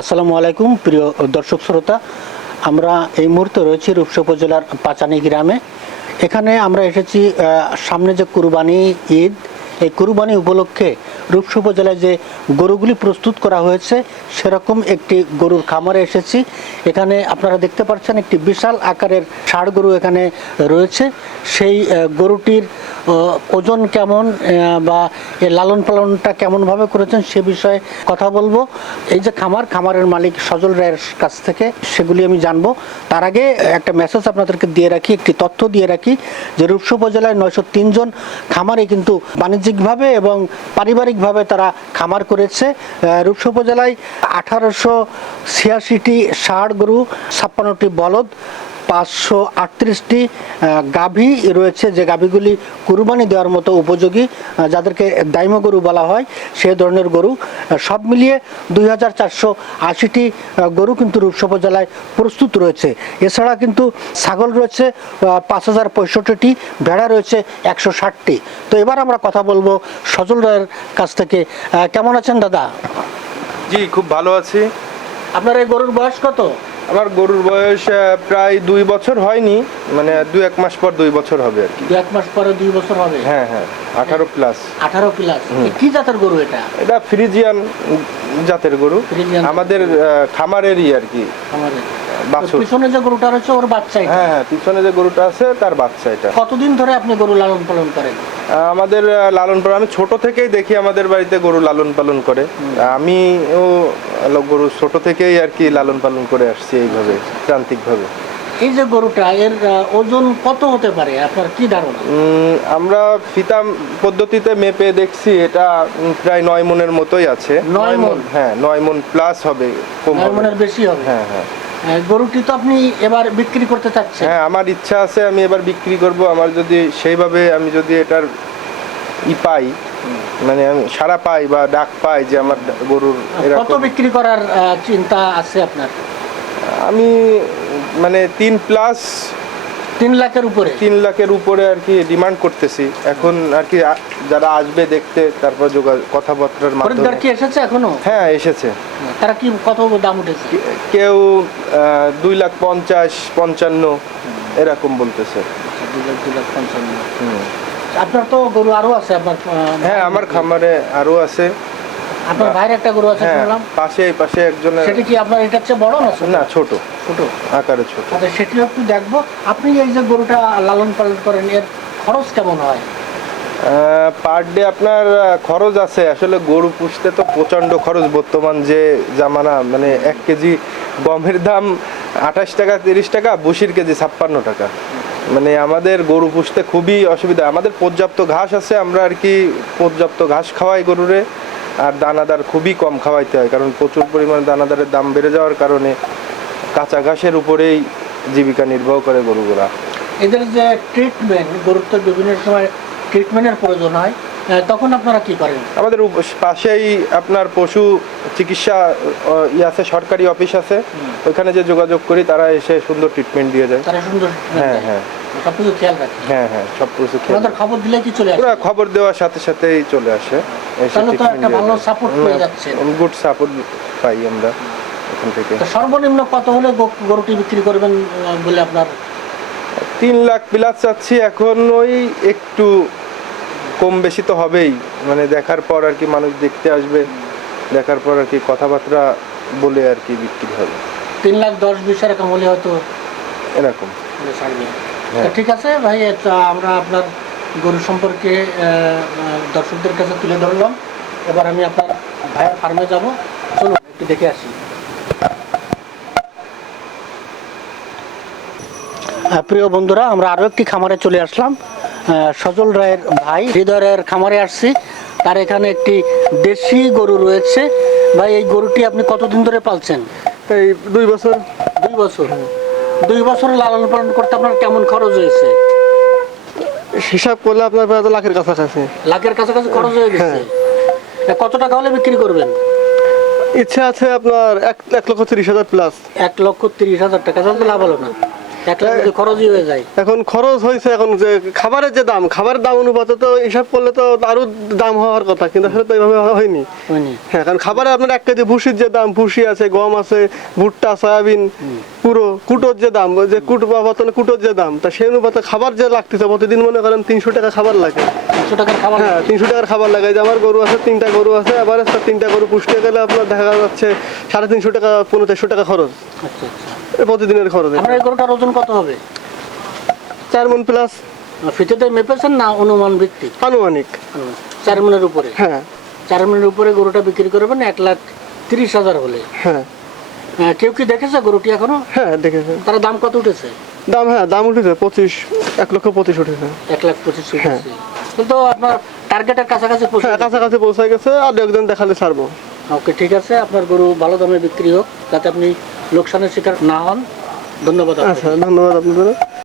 আসসালামু আলাইকুম, প্রিয় দর্শক শ্রোতা। আমরা এই মুহূর্তে রয়েছি রূপসা উপজেলার পাচানি গ্রামে। এখানে আমরা এসেছি সামনে যে কুরবানি ঈদ, এই কুরবানি উপলক্ষে রূপসা উপজেলায় যে গরুগুলি প্রস্তুত করা হয়েছে, সেরকম একটি গরুর খামারে এসেছি। এখানে আপনারা দেখতে পাচ্ছেন একটি বিশাল আকারের ষাড় গরু এখানে রয়েছে। সেই গরুটির ওজন কেমন বা লালন পালনটা কেমনভাবে করেছেন সে বিষয়ে কথা বলব। এই যে খামার, খামারের মালিক সজল রায়ের কাছ থেকে সেগুলি আমি জানব। তার আগে একটা মেসেজ আপনাদেরকে দিয়ে রাখি, একটি তথ্য দিয়ে রাখি যে রূপসা উপজেলায় নয়শো তিনজন খামারে কিন্তু বাণিজ্যিকভাবে এবং পারিবারিকভাবে তারা খামার করেছে। রূপসা উপজেলায় আঠারোশো ছিয়াশিটি ষাট গরু, ছাপ্পান্নটি বলদ পাঁচশো আটত্রিশটি গাভী রয়েছে যে গাভীগুলি কুরবানি দেওয়ার মতো উপযোগী যাদেরকে দাইম গরু বলা হয়, সে ধরনের গরু সব মিলিয়ে দুই হাজার চারশো আশিটি গরু কিন্তু রূপসা জেলায় প্রস্তুত রয়েছে। এছাড়া কিন্তু ছাগল রয়েছে পাঁচ হাজার পঁয়ষট্টিটি, ভেড়া রয়েছে একশো ষাটটি। তো এবার আমরা কথা বলব সজল রায়ের কাছ থেকে। কেমন আছেন দাদা? জি, খুব ভালো আছি। আপনার এই গরুর বয়স কত? আমার গরুর বয়স প্রায় দুই বছর হয়নি মানে দু এক মাস পর দুই বছর হবে আর কি। দু এক মাস পরে দুই বছর হবে? হ্যাঁ হ্যাঁ আঠারো প্লাস আঠারো প্লাস কি জাতের গরু এটা? এটা ফ্রিজিয়ান জাতের গরু। আমাদের খামারেরই আর কি। আমাদের বাছুর। পিছনে যে গরুটা রয়েছে ওর বাচ্চা এটা। হ্যাঁ হ্যাঁ পিছনে যে গরুটা আছে তার বাচ্চা এটা। কতদিন ধরে আপনি গরু লালন পালন করেন? আমাদের লালন পালন আমি ছোট থেকেই দেখি আমাদের বাড়িতে গরু লালন পালন করে। আমিও গরু ছোট থেকেই আর কি লালন পালন করে আসছি এইভাবে প্রান্তিকভাবে। এই যে গরুটা এর ওজন কত হতে পারে? আপনার কি ধারণা? আমরা ফিতা পদ্ধতিতে মেপে দেখছি এটা প্রায় নয় মনের মতোই আছে। নয় মণ? হ্যাঁ নয় মন প্লাস হবে কম নয় মনের বেশি হবে? হ্যাঁ হ্যাঁ। গরুটি তো আপনি এবার বিক্রি করতে চাচ্ছেন। হ্যাঁ আমার ইচ্ছা আছে আমি এবার বিক্রি করব। আমার যদি সেইভাবে আমি যদি এটার ই পাই মানে আমি সারা পাই বা ডাক পাই যে আমার গরুর কত বিক্রি করার চিন্তা আছে আপনার? আমি মানে তিন প্লাস তিন লাখের উপরে? তিন লাখের উপরে আর কি ডিমান্ড করতেছি। এখন আর কি যারা আসবে দেখতে তারপর যোগাযোগ কথাবার্তার মাধ্যমে। কি এসেছে এখনও? হ্যাঁ এসেছে। তারা কি কত দাম উঠেছে? কেউ দুই লাখ পঞ্চাশ পঞ্চান্ন এরকম বলতেছে। আচ্ছা, দুই লাখ, দুই লাখ পঞ্চান্ন। হুম। আপনার তো গরু আরও আছে আপনার হ্যাঁ আমার খামারে আরও আছে। আপনার ভাইয়ের একটা গরু আছে হ্যাঁ শুনলাম। পাশে পাশে একজনের সেটা কি আপনার চেয়ে বড় না ছোট? না ছোট। ছোট। আকারে ছোট। আচ্ছা একটু দেখব। আপনি এই যে গরুটা লালন পালন করেন এর খরচ কেমন হয়? পার ডে আপনার খরচ আছে। আসলে গরু পুষতে তো প্রচণ্ড খরচ। বর্তমান যে জামানা মানে এক কেজি গমের দাম আঠাশ টাকা তিরিশ টাকা বুসির কেজি ছাপ্পান্ন টাকা। মানে আমাদের গরু পুষতে খুবই অসুবিধা। আমাদের পর্যাপ্ত ঘাস আছে আমরা আর কি পর্যাপ্ত ঘাস খাওয়াই গরুরে। আর দানাদার খুবই কম খাওয়াইতে হয় কারণ প্রচুর পরিমাণে দানাদারের দাম বেড়ে যাওয়ার কারণে কাঁচা ঘাসের উপরেই জীবিকা নির্বাহ করে গরুগুলা। এদের যে ট্রিটমেন্ট গরুর তো বিভিন্ন সময় ট্রিটমেন্টের প্রয়োজন হয় তখন আপনারা কি করেন? আমাদের পাশেই আপনার পশু চিকিৎসা ই আছে সরকারি অফিস আছে। ওইখানে যে যোগাযোগ করি তারা এসে সুন্দর ট্রিটমেন্ট দিয়ে যায়। তারা সুন্দর হ্যাঁ হ্যাঁ। সবকিছু খেয়াল রাখে? হ্যাঁ হ্যাঁ সব কিছু খেয়াল খবর দিলে কি চলে আসে? খবর দেওয়ার সাথে সাথেই চলে আসে। তাহলে তো একটা ভালো support পেয়ে যাচ্ছেন। গুড সাপোর্ট পাই আমরা এখান থেকে। তো সর্বনিম্ন কত হলে গরুটি বিক্রি করবেন বলে আপনার? তিন লাখ প্লাস চাচ্ছি এখন ওই একটু কম বেশি তো হবেই। মানে দেখার পর আর কি মানুষ দেখতে আসবে দেখার পর আর কি কথাবার্তা বলে আর কি বিক্রি হবে। তিন লাখ দশ বিশ এরকম হলে হয়তো এরকম। হ্যাঁ। ঠিক আছে ভাই আমরা আপনার গরু সম্পর্কে দর্শকদের কাছে তুলে ধরলাম। এবার আমি আপনার ভাইয়ের ফার্মে যাব। চলুন একটু দেখে আসি। প্রিয় বন্ধুরা আমরা আরও একটি খামারে চলে আসলাম। সজল রায়ের ভাই হৃদয় রায়ের খামারে আসছি। তার এখানে একটি দেশি গরু রয়েছে। ভাই এই গরুটি আপনি কতদিন ধরে পালছেন? এই দুই বছর। দুই বছর। দুই বছর লালন পালন করতে আপনার কেমন খরচ হয়েছে? হিসাব করলে আপনার প্রায় তো লাখের কাছাকাছি। লাখের কাছাকাছি খরচ হয়ে গেছে। কত টাকা হলে বিক্রি করবেন? ইচ্ছা আছে আপনার এক এক লক্ষ তিরিশ হাজার প্লাস এক লক্ষ তিরিশ হাজার টাকা তাহলে লাভ হলো না। হয়ে এখন খরচ হয়েছে এখন যে খাবারের যে দাম খাবারের দাম অনুপাতে তো হিসাব করলে তো আরও দাম হওয়ার কথা কিন্তু আসলে তো এইভাবে হয়নি। হ্যাঁ কারণ খাবারে আপনার এক কেজি ভুসির যে দাম ভুসি আছে গম আছে ভুট্টা সয়াবিন পুরো কুটোর যে দাম যে কুটো বর্তমানে কুটোর যে দাম তা সেই অনুপাতে খাবার যে লাগতেছে প্রতিদিন মনে করেন তিনশো টাকা খাবার লাগে। একশো টাকার খাবার হ্যাঁ তিনশো টাকার খাবার লাগে যে আমার গরু আছে তিনটা গরু আছে আবার একটা তিনটা গরু পুষতে গেলে আপনার দেখা যাচ্ছে সাড়ে তিনশো টাকা পনেরো চারশো টাকা খরচ। আচ্ছা আচ্ছা। প্রতিদিনের খরচ। আপনার এই গরুটার ওজন কত হবে? চার মন প্লাস ফিতেতে মেপেছেন না অনুমান ভিত্তিক? আনুমানিক। চার মনের উপরে? হ্যাঁ। চার মনের উপরে গরুটা বিক্রি করবেন এক লাখ তিরিশ হাজার হলে। হ্যাঁ। হ্যাঁ, কেউ কি দেখেছে গরুটি এখনও? হ্যাঁ দেখেছেন তার দাম কত উঠেছে? দাম হ্যাঁ দাম উঠেছে পঁচিশ এক লক্ষ পঁচিশ উঠেছে। এক লাখ পঁচিশ উঠেছে। কিন্তু আপনার টার্গেটের কাছাকাছি পৌঁছে হ্যাঁ কাছাকাছি পৌঁছে গেছে আর একজন দেখালে ছাড়বো। ওকে ঠিক আছে আপনার গরু ভালো দামে বিক্রি হোক যাতে আপনি লোকসানের শিকার না হন। ধন্যবাদ। আচ্ছা ধন্যবাদ আপনাদের।